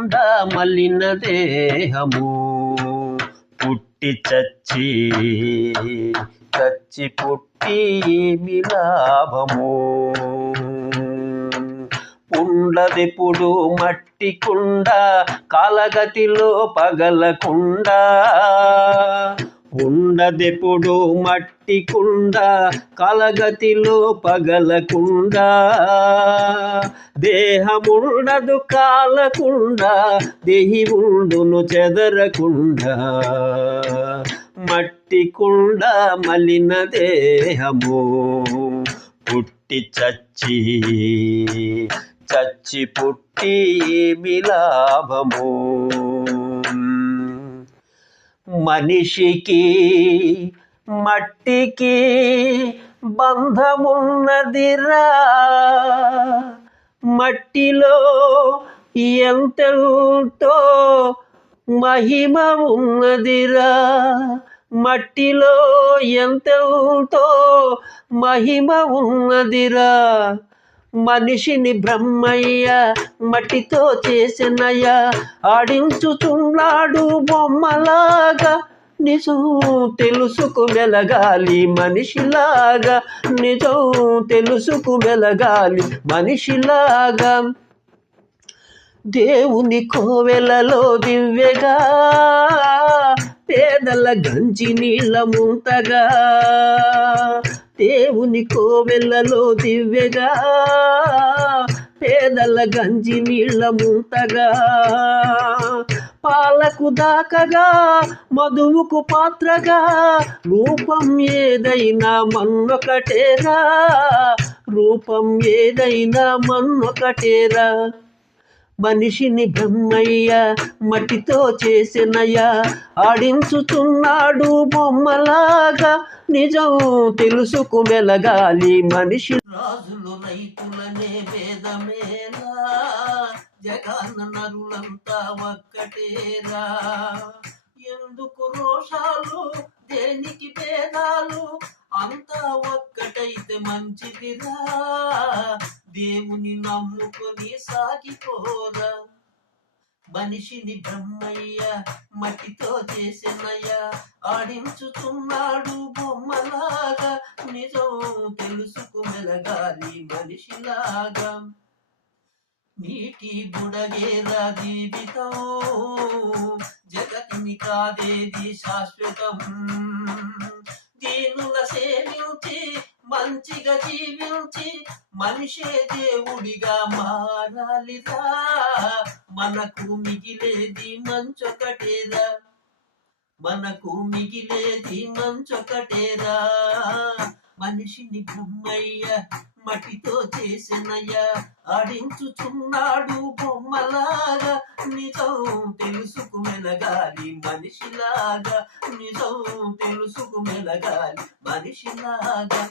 మట్టికుండా మలిన దేహము పుట్టి చచ్చి పుట్టి లాభము ఉండదెప్పుడు మట్టి కుండ కాలగతిలో పగలకుండా ఉండదెప్పుడు మట్టి కుండ కాలగతిలో పగలకుండా దేహముండదు కాలకుండా దేహి ఉండును చెదరకుండా మట్టి కుండ మలిన దేహము పుట్టి చచ్చి పుట్టి లాభము మనిషికి మట్టికి బంధమున్నదిరా మట్టిలో ఎంతెంతో మహిమ ఉన్నదిరా మట్టిలో ఎంతెంతో మహిమ ఉన్నదిరా మనిషిని బ్రహ్మయ్య మట్టితో చేసినయ్య ఆడించుచున్నాడు బొమ్మలాగా నిజం తెలుసుకు మెలగాలి మనిషిలాగా నిజం తెలుసుకు మెలగాలి మనిషిలాగా దేవుని కోవెలలో దివ్యగా పేదల గంజి నీళ్ళ ముంతగా దేవుని కోవెలలో దివ్యగా పేదల గంజి నీళ్ళ ముంతగా పాలకు దాకగా మధువుకు పాత్రగా రూపం ఏదైనా మన్నొకటేరా రూపం ఏదైనా మన్నొకటేరా మనిషిని బ్రహ్మయ్య మట్టితో చేసినయ్య ఆడించుతున్నాడు బొమ్మలాగా నిజం తెలుసుకు మెలగాలి మనిషి రాజులు రైతులనే భేదమేలా జగాన నరులంతా ఒక్కటేరా ఎందుకు రోషాలు దేనికి భేదాలు అంతా ఒక్కటైతే మంచిదిరా దేవుని నమ్ముకొని సాగిపోరా మనిషిని బ్రహ్మయ్య మట్టితో చేసినయ్య ఆడించుతున్నాడు బొమ్మలాగా నిజం తెలుసుకు మెలగాలి మనిషిలాగా నీటి బుడగేరా జీవితం జగతిని కాదేది శాశ్వతం దీనుల సేవించి మంచిగా జీవించి మనిషే దేవుడిగా మారాలిరా మనకు మిగిలేది మంచొకటేరా మనకు మిగిలేది మంచొకటేరా మనిషిని బ్రహ్మయ్య మట్టితో చేసినయ్య ఆడించుచున్నాడు బొమ్మలాగా నిజం తెలుసుకు మెలగాలి మనిషిలాగా నిజం తెలుసుకు మెలగాలి మనిషిలాగా